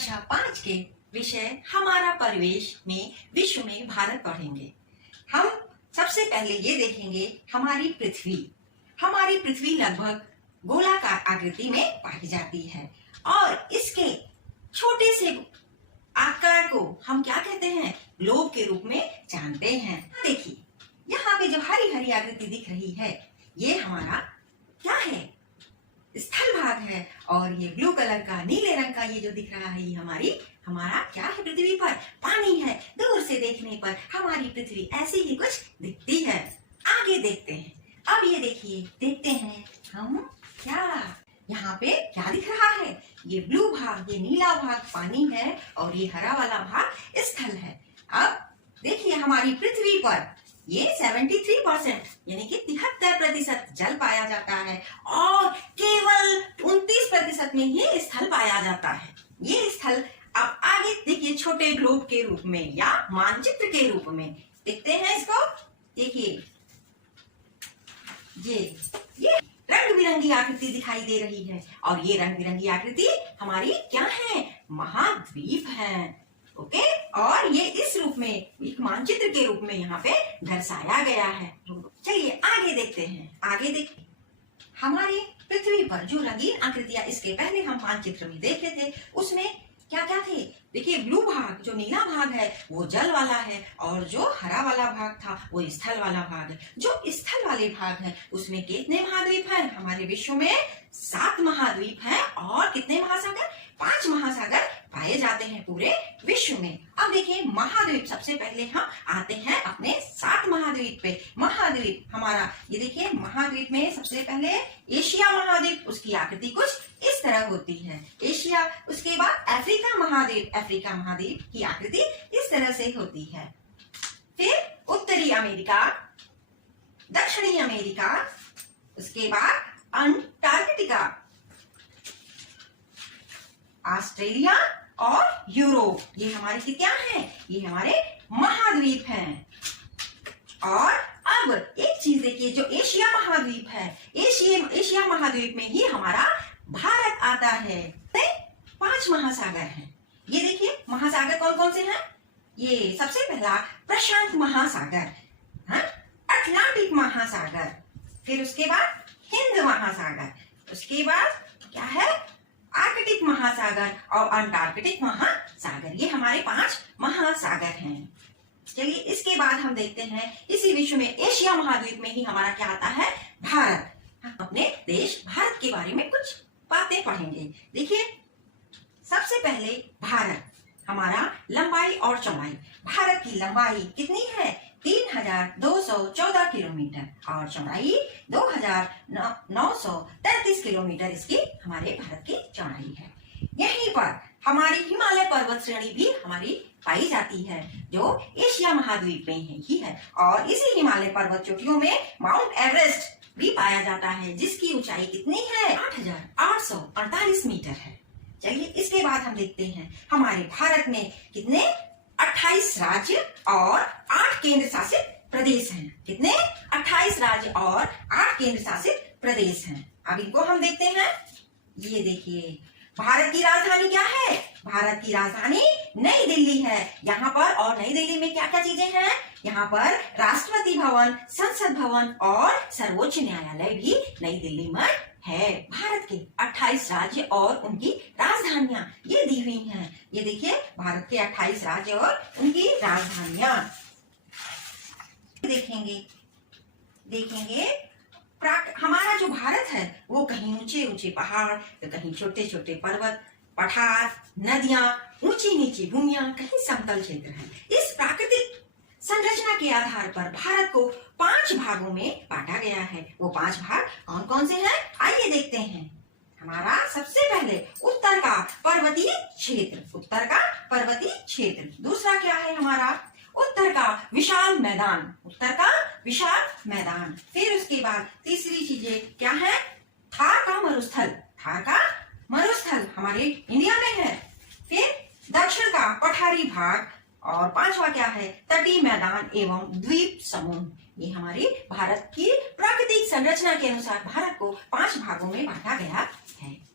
कक्षा 5 के विषय हमारा परिवेश में विश्व में भारत पढ़ेंगे। हम सबसे पहले ये देखेंगे हमारी पृथ्वी। हमारी पृथ्वी लगभग गोलाकार आकृति में पाई जाती है और इसके छोटे से आकार को हम क्या कहते हैं? ग्लोब के रूप में जानते हैं। देखिए यहाँ पे जो हरी हरी आकृति दिख रही है ये हमारा क्या है? स्थल भाग है। और ये ब्लू कलर का, नीले रंग का ये जो दिख रहा है ये हमारा क्या है? पृथ्वी पर पानी है। दूर से देखने पर हमारी पृथ्वी ऐसी ही कुछ दिखती है। आगे देखते हैं। अब ये देखिए, देखते हैं हम क्या यहाँ पे क्या दिख रहा है? ये ब्लू भाग, ये नीला भाग पानी है और ये हरा वाला भाग स्थल है। अब देखिए हमारी पृथ्वी पर ये 73% यानी कि 73% जल पाया जाता है और केवल 29% में ये स्थल पाया जाता है। ये स्थल अब आगे देखिए छोटे ग्लोब के रूप में या मानचित्र के रूप में देखते हैं इसको। देखिए ये रंग बिरंगी आकृति दिखाई दे रही है और ये रंग बिरंगी आकृति हमारी क्या है? महाद्वीप है। ओके, और ये इस रूप में एक मानचित्र के रूप में यहाँ पे दर्शाया गया है। चलिए आगे देखते हैं। आगे देखिए हमारी पृथ्वी पर जो रंगीन आकृतियां इसके पहले हम मानचित्र में देखे थे उसमें क्या क्या थे? देखिए ब्लू भाग, जो नीला भाग है वो जल वाला है और जो हरा वाला भाग था वो स्थल वाला भाग है। जो स्थल वाले भाग है उसमें कितने महाद्वीप हैं? हमारे विश्व में 7 महाद्वीप हैं और कितने महासागर? 5 महासागर पाए जाते हैं पूरे विश्व में। अब देखिए महाद्वीप, सबसे पहले हम आते हैं अपने 7 महाद्वीप पे। महाद्वीप हमारा ये देखिए, महाद्वीप में सबसे पहले एशिया महाद्वीप, उसकी आकृति कुछ इस तरह होती है। एशिया, उसके बाद अफ्रीका महाद्वीप, अफ्रीका महाद्वीप की आकृति इस तरह से होती है। फिर उत्तरी अमेरिका, दक्षिणी अमेरिका, उसके बाद अंटार्कटिका, ऑस्ट्रेलिया और यूरोप, ये हमारे क्या हैं? ये हमारे महाद्वीप हैं। और अब एक चीज देखिए, जो एशिया महाद्वीप है, एशिया महाद्वीप में ही हमारा भारत आता है। 5 महासागर हैं। ये देखिए महासागर कौन कौन से हैं? ये सबसे पहला प्रशांत महासागर, अटलांटिक महासागर, फिर उसके बाद हिंद महासागर, उसके बाद क्या है? आर्कटिक महासागर और अंटार्कटिक महासागर। ये हमारे 5 महासागर हैं। चलिए इसके बाद हम देखते हैं इसी विश्व में एशिया महाद्वीप में ही हमारा क्या आता है? भारत। हम अपने देश भारत के बारे में कुछ बातें पढ़ेंगे। देखिए सबसे पहले भारत, हमारा लंबाई और चौड़ाई। भारत की लंबाई कितनी है? 3214 किलोमीटर और चौड़ाई 2933 किलोमीटर इसकी हमारे भारत की चौड़ाई है। यहीं पर हमारी हिमालय पर्वत श्रेणी भी हमारी पाई जाती है जो एशिया महाद्वीप में ही है और इसी हिमालय पर्वत चोटियों में माउंट एवरेस्ट भी पाया जाता है जिसकी ऊंचाई कितनी है? 8848 मीटर है। चलिए इसके बाद हम देखते हैं हमारे भारत में कितने 28 राज्य और 8 केंद्र शासित प्रदेश हैं। कितने? 28 राज्य और 8 केंद्र शासित प्रदेश हैं। अब इनको हम देखते हैं। ये देखिए भारत की राजधानी क्या है? भारत की राजधानी नई दिल्ली है। यहाँ पर और नई दिल्ली में क्या क्या चीजें हैं? यहाँ पर राष्ट्रपति भवन, संसद भवन और सर्वोच्च न्यायालय भी नई दिल्ली में है। भारत के 28 राज्य और उनकी राजधानियां ये दी हुई हैं। ये देखिए भारत के 28 राज्य और उनकी राजधानियां देखेंगे। हमारा जो भारत है वो कहीं ऊंचे ऊंचे पहाड़ तो कहीं छोटे छोटे पर्वत, पठार, नदियां, ऊंची नीची भूमियां, कहीं समतल क्षेत्र है। इस प्राकृतिक संरचना के आधार पर भारत को 5 भागों में बांटा गया है। वो 5 भाग कौन कौन से हैं? आइए देखते हैं। हमारा सबसे पहले उत्तर का पर्वतीय क्षेत्र, उत्तर का पर्वतीय क्षेत्र। दूसरा क्या है हमारा? उत्तर का विशाल मैदान, उत्तर का विशाल मैदान। फिर उसके बाद तीसरी चीजें क्या है? थार का मरुस्थल, थार का मरुस्थल हमारे इंडिया में है। फिर दक्षिण का पठारी भाग और 5वां क्या है? तटीय मैदान एवं द्वीप समूह। ये हमारी भारत की प्राकृतिक संरचना के अनुसार भारत को 5 भागों में बांटा गया है।